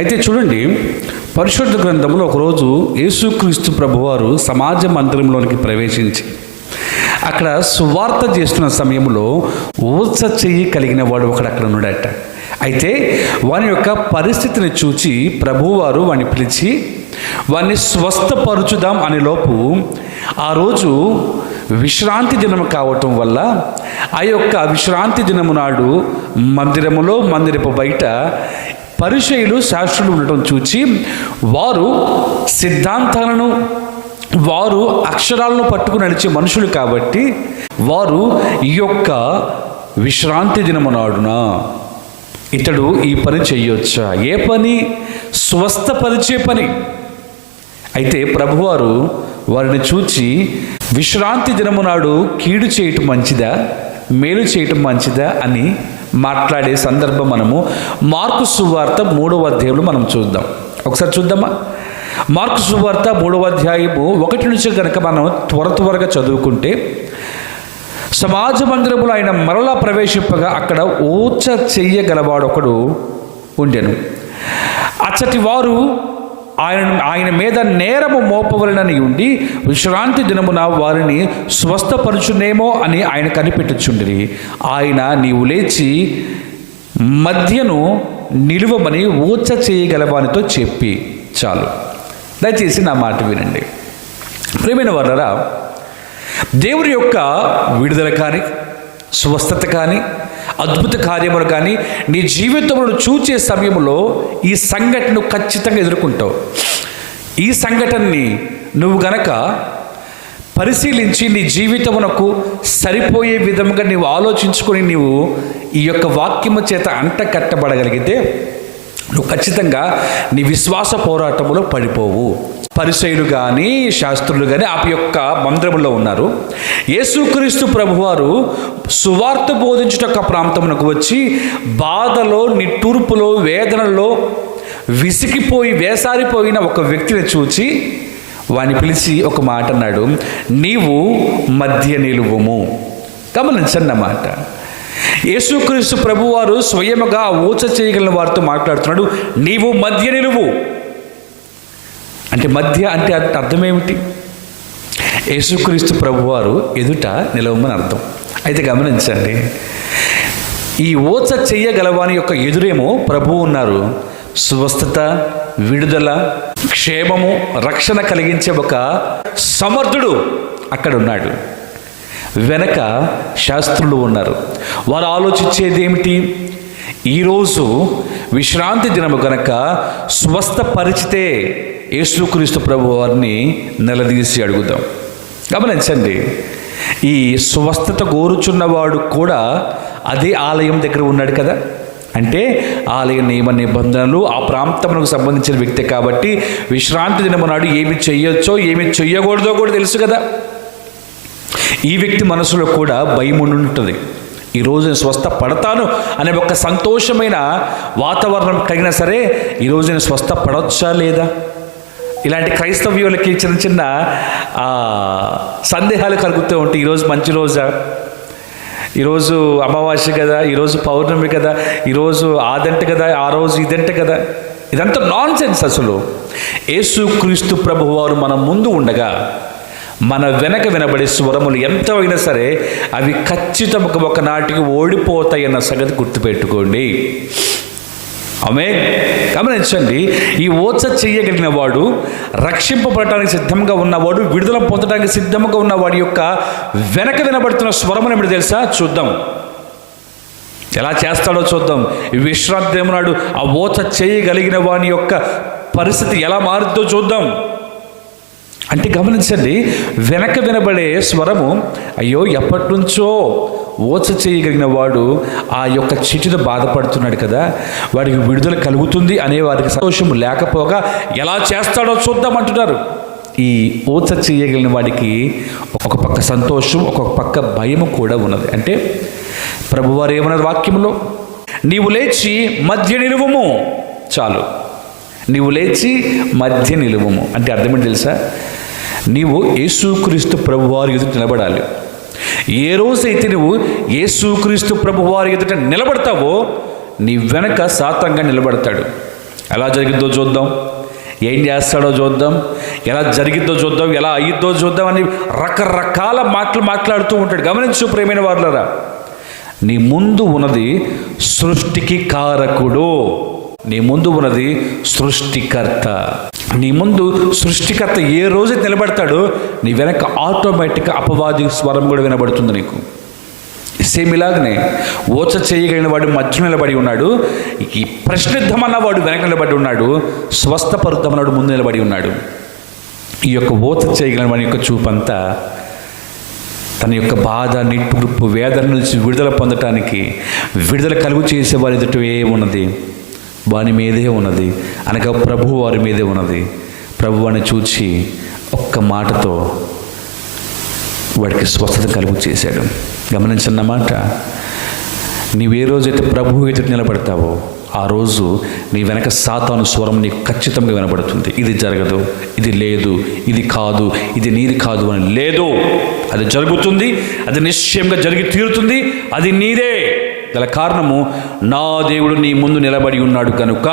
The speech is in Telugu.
అయితే చూడండి, పరిశుద్ధ గ్రంథంలో ఒకరోజు యేసుక్రీస్తు ప్రభువారు సమాజ మందిరంలోనికి ప్రవేశించి అక్కడ సువార్త చేస్తున్న సమయంలో ఊచ చెయ్యి కలిగిన వాడు ఒకడు అక్కడ ఉన్నాడట. అయితే వాని యొక్క పరిస్థితిని చూచి ప్రభువారు వాడిని పిలిచి వాడిని స్వస్థపరచుదాం అనే లోపు ఆ రోజు విశ్రాంతి దినం కావటం వల్ల ఆ యొక్క విశ్రాంతి దినము నాడు మందిరపు బయట పరిసయ్యులు శాస్త్రులు ఉండటం చూచి వారు సిద్ధాంతాలను, వారు అక్షరాలను పట్టుకుని నడిచే మనుషులు కాబట్టి వారు ఈ యొక్క విశ్రాంతి దినము నాడున ఇతడు ఈ పని చెయ్యొచ్చా? ఏ పని? స్వస్థపరిచే పని. అయితే ప్రభువారు వారిని చూచి విశ్రాంతి దినము నాడు కీడు చేయటం మంచిదా, మేలు చేయటం మంచిదా అని మాట్లాడే సందర్భం మనము మార్కు సువార్త 3వ అధ్యాయంలో మనం చూద్దాం. ఒకసారి చూద్దామా? మార్కు సువార్త 3వ అధ్యాయము 1 నుంచి కనుక మనం త్వరగా చదువుకుంటే, సమాజ మందిరములో ఆయన మరలా ప్రవేశింపగా అక్కడ ఊచ చెయ్యగలవాడొకడు ఉండెను. అచ్చటి వారు ఆయన మీద నేరము మోపవలనని ఉండి విశ్రాంతి దినమున వారిని స్వస్థపరచునేమో అని ఆయన కనిపెట్టుచుండిరి. ఆయన నీవు లేచి మధ్యను నిలువమని ఊచ చేయగలవానితో చెప్పి చాలు. దయచేసి నా మాట వినండి. ప్రియమైన వారలారా, దేవుని యొక్క విడుదల కానీ, స్వస్థత కానీ, అద్భుత కార్యములు కానీ నీ జీవితంలో చూచే సమయంలో ఈ సంఘటనను ఖచ్చితంగా ఎదుర్కొంటావు. ఈ సంఘటనని నువ్వు గనక పరిశీలించి నీ జీవితమునకు సరిపోయే విధంగా నీవు ఆలోచించుకొని నీవు ఈ యొక్క వాక్యము చేత అంట కట్టబడగలిగితే నువ్వు ఖచ్చితంగా నీ విశ్వాస పోరాటంలో పడిపోవు. పరిసయ్యులు కానీ, శాస్త్రులు కానీ ఆ యొక్క మందిరములో ఉన్నారు. యేసుక్రీస్తు ప్రభువారు సువార్త బోధించుట ఒక ప్రాంతమునకు వచ్చి బాధలో, నిట్టూర్పులో, వేదనలో విసిగిపోయి వేసారిపోయిన ఒక వ్యక్తిని చూచి వాడిని పిలిచి ఒక మాట అన్నాడు, నీవు మధ్య నిలువుము. గమనించండి అన్నమాట. యేసుక్రీస్తు ప్రభువారు స్వయముగా ఊచ చేయగలిగిన వారితో మాట్లాడుతున్నాడు, నీవు మధ్య నిలువు అంటే మధ్య అంటే అర్థం ఏమిటి? యేసుక్రీస్తు ప్రభువారు ఎదుట నిలవమని అర్థం. అయితే గమనించండి, ఈ ఊచ చెయ్యగలవాని యొక్క ఎదురేమో ప్రభువు ఉన్నారు. స్వస్థత, విడుదల, క్షేమము, రక్షణ కలిగించే ఒక సమర్థుడు అక్కడ ఉన్నాడు. వెనక శాస్త్రులు ఉన్నారు. వారు ఆలోచించేది ఏమిటి? ఈరోజు విశ్రాంతి దినము కనుక స్వస్థపరిచితే యేసుక్రీస్తు ప్రభు వారిని నిలదీసి అడుగుదాం. గమనించండి, ఈ స్వస్థత కోరుచున్నవాడు కూడా అదే ఆలయం దగ్గర ఉన్నాడు కదా. అంటే ఆలయ నియమ నిబంధనలు ఆ ప్రాంతమునకు సంబంధించిన వ్యక్తి కాబట్టి విశ్రాంతి దినము నాడు ఏమి చెయ్యొచ్చో ఏమి చెయ్యకూడదో కూడా తెలుసు కదా. ఈ వ్యక్తి మనసులో కూడా భయం ఉంటుంది. ఈరోజు నేను స్వస్థపడతాను అనే ఒక సంతోషమైన వాతావరణం కలిగినా సరే ఈరోజు నేను స్వస్థపడవచ్చా లేదా? ఇలాంటి క్రైస్తవ్యులకి చిన్న చిన్న సందేహాలు కలుగుతూ ఉంటాయి. ఈరోజు మంచి రోజా, ఈరోజు అమావాస్య కదా, ఈరోజు పౌర్ణమి కదా, ఈరోజు ఆదంట కదా, ఆ రోజు ఇదంట కదా. ఇదంతా నాన్ సెన్స్. అసలు యేసుక్రీస్తు ప్రభువారు మన ముందు ఉండగా మన వెనక వినబడే స్వరములు ఎంత అయినా సరే అవి ఖచ్చితంగా ఒకనాటికి ఓడిపోతాయన్న సంగతి గుర్తుపెట్టుకోండి. ఆమేన్. గమనించండి, ఈ ఊచ చెయ్యగలిగిన వాడు, రక్షింపబడటానికి సిద్ధంగా ఉన్నవాడు, విడుదల పొందడానికి సిద్ధంగా ఉన్నవాడి యొక్క వెనక వినబడుతున్న స్వరములు ఏమిటి తెలుసా? చూద్దాం. ఎలా చేస్తాడో చూద్దాం. ఈ విశ్రాంతి నాడు ఆ ఊచ చేయగలిగిన వాని యొక్క పరిస్థితి ఎలా మారుతుందో చూద్దాం. అంటే గమనించండి, వెనక వినబడే స్వరము, అయ్యో ఎప్పటి నుంచో ఊచ చేయగలిగిన వాడు ఆ యొక్క చిటితో బాధపడుతున్నాడు కదా, వాడికి విడుదల కలుగుతుంది అనే వారికి సంతోషం లేకపోగా ఎలా చేస్తాడో చూద్దామంటున్నారు. ఈ ఊచ చేయగలిగిన వాడికి ఒక పక్క సంతోషం, ఒక పక్క భయము కూడా ఉన్నది. అంటే ప్రభువారు ఏమన్నారు వాక్యంలో? నీవు లేచి మధ్య నిలువము. చాలు, నీవు లేచి మధ్య నిలువము అంటే అర్థమేంటి తెలుసా? నీవు యేసుక్రీస్తు ప్రభువారి ఎదుట నిలబడాలి. ఏ రోజైతే నువ్వు యేసుక్రీస్తు ప్రభువారి ఎదుట నిలబడతావో నీ వెనక సాతానుగా నిలబడతాడు. ఎలా జరిగిద్దో చూద్దాం, ఏం చేస్తాడో చూద్దాం, ఎలా జరిగిద్దో చూద్దాం, ఎలా అయ్యిద్దో చూద్దాం అని రకరకాల మాటలు మాట్లాడుతూ ఉంటాడు. గమనించు ప్రియమైన వారులారా, నీ ముందు ఉన్నది సృష్టికి కారకుడు, నీ ముందు ఉన్నది సృష్టికర్త. నీ ముందు సృష్టికర్త ఏ రోజు నిలబడతాడో నీ వెనక ఆటోమేటిక్గా అపవాది స్వరం కూడా వినబడుతుంది నీకు. సేమ్ ఇలాగనే ఓచ చేయగలిగిన వాడు మధ్య నిలబడి ఉన్నాడు, ఈ ప్రశ్నిద్దామన్న వాడు వెనక నిలబడి ఉన్నాడు, స్వస్థపరుద్దామన్నాడు ముందు నిలబడి ఉన్నాడు. ఈ యొక్క ఓచ చేయగలిగిన వాడి యొక్క చూపంతా తన యొక్క బాధ, నిట్టుడుపు, వేదన నుంచి విడుదల పొందటానికి, విడుదల కలుగు చేసే వారి ఎదుటే ఉన్నది, వాని మీదే ఉన్నది, అనగా ప్రభువు వారి మీదే ఉన్నది. ప్రభు అని చూచి ఒక్క మాటతో వాడికి స్వస్థత కలుగు చేశాడు. గమనించన్నమాట, నీవే రోజైతే ప్రభువు ఎదుటి నిలబడతావో ఆ రోజు నీ వెనక సాతాను స్వరం నీకు ఖచ్చితంగా వినబడుతుంది. ఇది జరగదు, ఇది లేదు, ఇది కాదు, ఇది నీది కాదు అని లేదు. అది జరుగుతుంది, అది నిశ్చయంగా జరిగి తీరుతుంది, అది నీదే. గల కారణము నా దేవుడు నీ ముందు నిలబడి ఉన్నాడు కనుక.